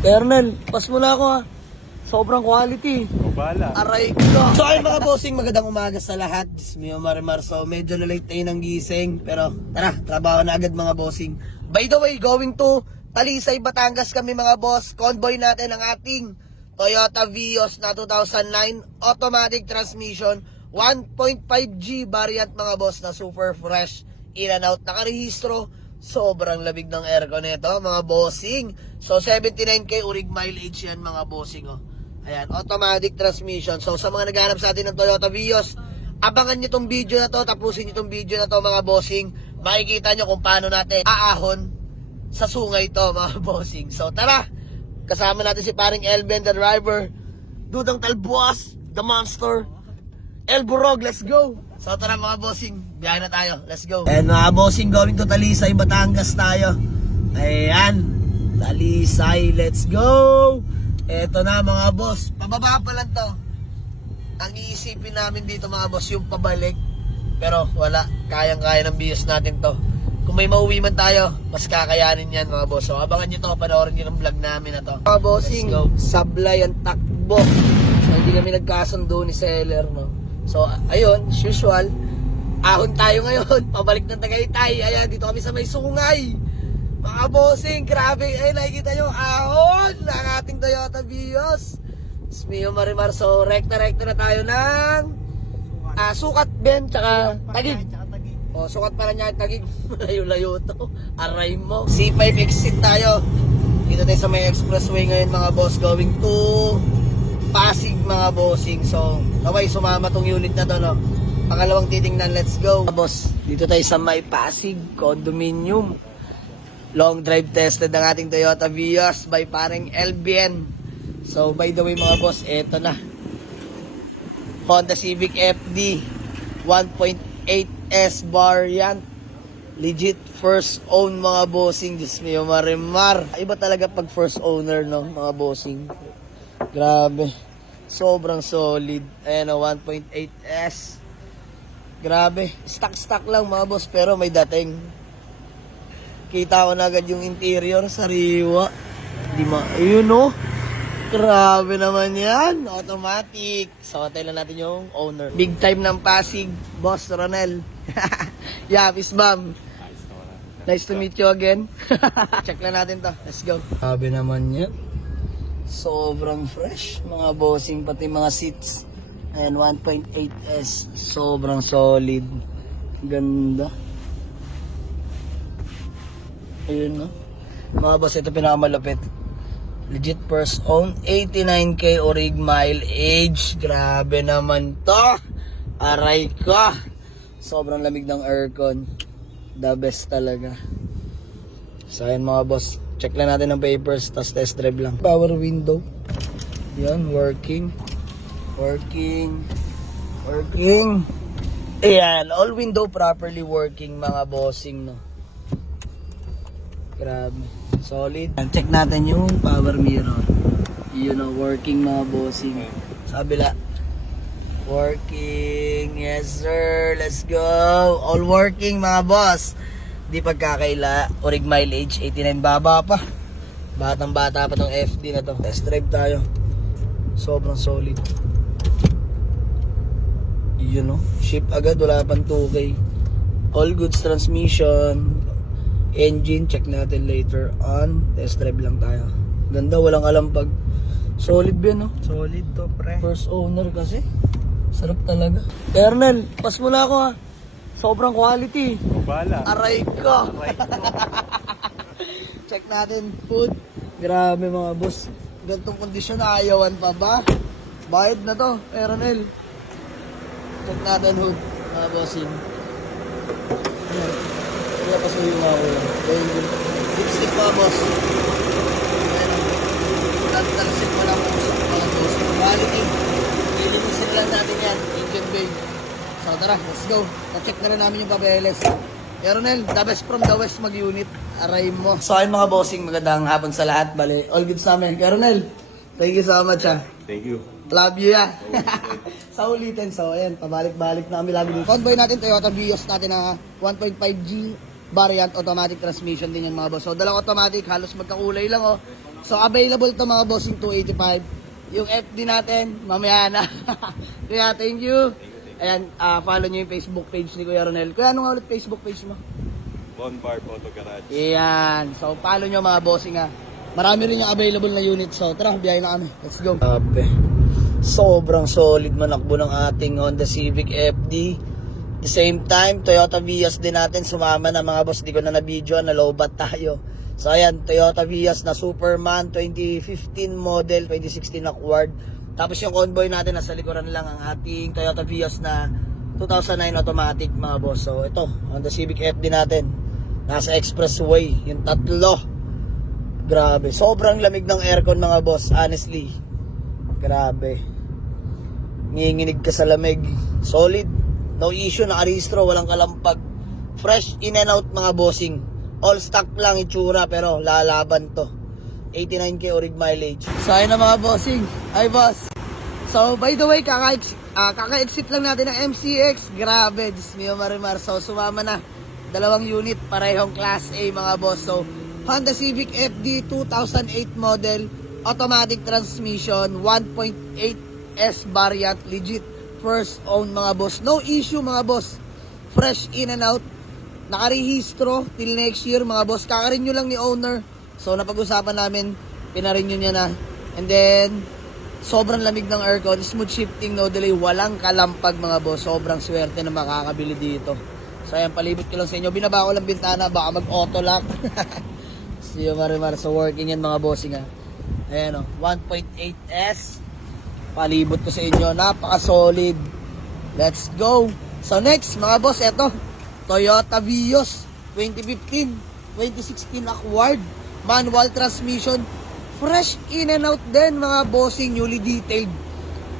Kernel, pas mo na ako ha. Sobrang quality. Bala. Aray ko. So ayun mga bossing, magandang umaga sa lahat. Dismiyo Marimar. So medyo na-late tayo ng gising. Pero tara, trabaho na agad mga bossing. By the way, going to Talisay, Batangas kami mga boss. Convoy natin ang ating Toyota Vios na 2009 automatic transmission 1.5G variant mga boss na super fresh. In and out, nakarehistro. Sobrang labig ng aircon nito mga bossing. So 79k urig mileage yan mga bossing oh. Ayan, automatic transmission. So sa mga naghahanap sa atin ng Toyota Vios, abangan nyo tong video na to, tapusin nyo tong video na to mga bossing. Makikita nyo kung paano natin aahon sa sungay to mga bossing. So tara, kasama natin si paring Elben the driver, Dudang Talbuas, the monster, El Burog, let's go! So tara mga bossing, biyahe na tayo, let's go! And mga bossing, going to Talisay, Batangas tayo. Ayan, Talisay, let's go! Eto na mga boss, pababa pa lang to. Ang iisipin namin dito mga boss, yung pabalik. Pero wala, kayang-kaya ng bios natin to. Kung may mauwi man tayo, mas kakayanin yan mga boss. So abangan nyo to, panoorin nyo ng vlog namin na to. Mga bossing, sablay ang takbo. So hindi kami nagkasundo ni seller, no? So ayun, as usual, ahon tayo ngayon, pabalik ng Tagaytay. Ayan, dito kami sa may sungay. Mga bossing, grabe. Ay, nakikita nyo, ahon ng ating Toyota Vios. Dismiyo Marimar. So, rekta-rekta na tayo ng Sukat Ben, tsaka Tagig. O, Sukat para niya Tagig. Layo-layo to. Aray mo. C5 exit tayo. Dito tayo sa may expressway ngayon mga boss. Going to Pasig mga bossing. So, naway sumama tong unit na to, no? Pangalawang titingnan, let's go. Mga boss, dito tayo sa may Pasig condominium. Long drive tested ang ating Toyota Vios by paring LBN. So by the way mga boss, eto na. Honda Civic FD 1.8S variant. Legit first own mga bossing. Dismiyo Marimar. Iba talaga pag first owner, no mga bossing. Grabe. Sobrang solid. Ayan o, 1.8S. Grabe. Stock lang mga boss, pero may dating. Kita ko na agad yung interior, sariwa. Ayun o. Grabe naman yan. Automatic. So, tayo lang natin yung owner. Big time ng Pasig, Boss Ronel. Yapis, ma'am. Nice to meet you again. Check lang natin to. Let's go. Grabe naman yan. Sobrang fresh. Mga bossing, pati mga seats. Ayan, 1.8S. Sobrang solid. Ganda. Ayun, no? Mga boss, ito pinakamalapit. Legit first own, 89k orig mileage. Grabe naman to. Aray ko. Sobrang lamig ng aircon. The best talaga. So ayun mga boss, check lang natin ang papers, tas test drive lang. Power window. Yan, working. Ayan, all window properly working mga bossing, no? Grabe. Solid. Check natin yung power mirror. Yun know, working mga bossing. Sa kabila. Working. Yes sir. Let's go. All working mga boss. Di pagkakaila. Orig mileage 89 baba pa. Batang bata pa tong FD na to. Test drive tayo. Sobrang solid. Yun know. Ship agad. Wala pang 2K. All goods transmission. Engine, check natin later on. Test drive lang tayo. Ganda, walang alampag. Solid yan, no? Solid to, pre. First owner kasi. Sarap talaga. Kernel, pas mo na ako ha. Sobrang quality. Bala. Aray ko. Check natin food. Grabe mga boss. Gantong kondisyon na ayawan pa ba? Bayad na to, Kernel. Check natin hood. Mga bossing. Kaya pasuyo nga ako yan. Lipstick mga boss. Tatalsik mo lang usap mga boss. Quality. Ilinisin lang natin yan. Engine bay. So tara, let's go. Na-check na rin namin yung pabeles. Ronel, the best from the west mag-unit. Aray mo. So ayun mga bossing, magandang hapon sa lahat. Bale, all good sa amin. Ronel, thank you so much ha. Thank you. Love you ya. Sa ulitin. So ayan, pabalik-balik na kami lagi dito. Convoy natin, Toyota Vios natin na 1.5G variant automatic transmission din yan mga boss. So dalawang automatic, halos magkakulay lang oh. So available to mga bossing 285. Yung FD natin, mamaya na. Kaya thank you. Ayan, follow nyo yung Facebook page ni Kuya Ronel. Kuya, ano nga ulit Facebook page mo? Bonbar Photo Garage. Ayan. So follow nyo mga bossing ha. Marami rin yung available na unit. So tara, biyahe na kami. Let's go. Sobrang solid manakbo ng ating Honda Civic FD. The same time, Toyota Vios din natin sumama na mga boss. Di ko na na-video, nalobat tayo. So ayan, Toyota Vios na Superman 2015 model, 2016 acquired. Tapos yung convoy natin, nasa likuran lang ang ating Toyota Vios na 2009 automatic mga boss. So ito, Honda Civic FD natin. Nasa expressway, yung tatlo. Grabe, sobrang lamig ng aircon mga boss, honestly. Grabe. Nginginig ka sa lamig. Solid. No issue, nakarehistro, walang kalampag. Fresh in and out mga bossing. All stock lang itsura pero lalaban to. 89k orig mileage. So ayun na mga bossing. Ay boss. So by the way, kaka-exit lang natin ng MCX. Grabe, Diyos mio marimar. So sumama na. Dalawang unit, parehong class A mga boss. So Honda Civic FD 2008 model, automatic transmission, 1.8S variant, legit first own mga boss. No issue mga boss. Fresh in and out. Nakarehistro till next year mga boss. Kakarenew lang ni owner. So napag-usapan namin, pinarenew niya na. And then sobrang lamig ng aircon, smooth shifting, no delay, walang kalampag mga boss. Sobrang swerte na makakabili dito. So ayan, palibot ko lang sa inyo. Binaba ko lang bintana, baka mag-auto lock. See you marimar. So working yan mga bossing ha. Ayan o, 1.8S. Palibot ko sa inyo, napaka-solid. Let's go. So next mga boss, eto Toyota Vios 2015, 2016 acquired, manual transmission, fresh in and out din mga bossing, newly detailed.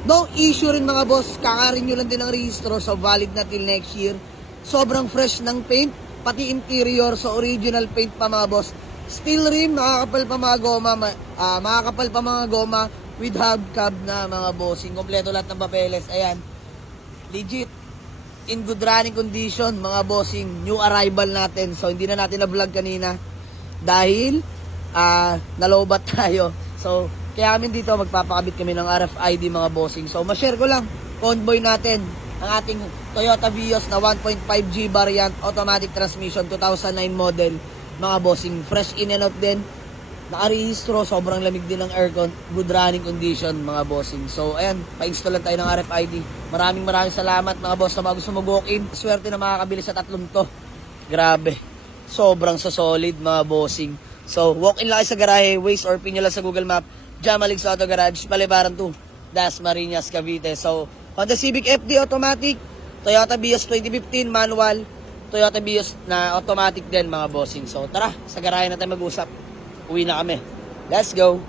No issue rin mga boss, kakarenew lang din ang rehistro, so valid na till next year. Sobrang fresh ng paint, pati interior, so original paint pa mga boss. Steel rim, makakapal pa mga goma, with hubcap na mga bossing. Kompleto lahat ng papeles. Ayan. Legit. In good running condition mga bossing. New arrival natin. So hindi na natin na-vlog kanina. Dahil nalobat tayo. So kaya kami dito magpapakabit kami ng RFID mga bossing. So ma-share ko lang. Convoy natin. Ang ating Toyota Vios na 1.5G variant. Automatic transmission. 2009 model. Mga bossing. Fresh in and out din. Nakarehistro, sobrang lamig din ng aircon, good running condition mga bossing. So ayan, pa-install lang tayo ng RFID. Maraming salamat mga boss na gusto mag-walk-in. Swerte na makakabili sa tatlong to. Grabe, sobrang solid mga bossing. So walk-in lang kayo sa garahe, Waze or pin nyo lang sa Google Map. Jamalig sa Auto Garage, Palibaran 2, Dasmariñas, Cavite. So Honda Civic FD automatic, Toyota Vios 2015 manual, Toyota Vios na automatic din mga bossing. So tara, sa garahe na tayo mag-usap. Uwi na kami. Let's go.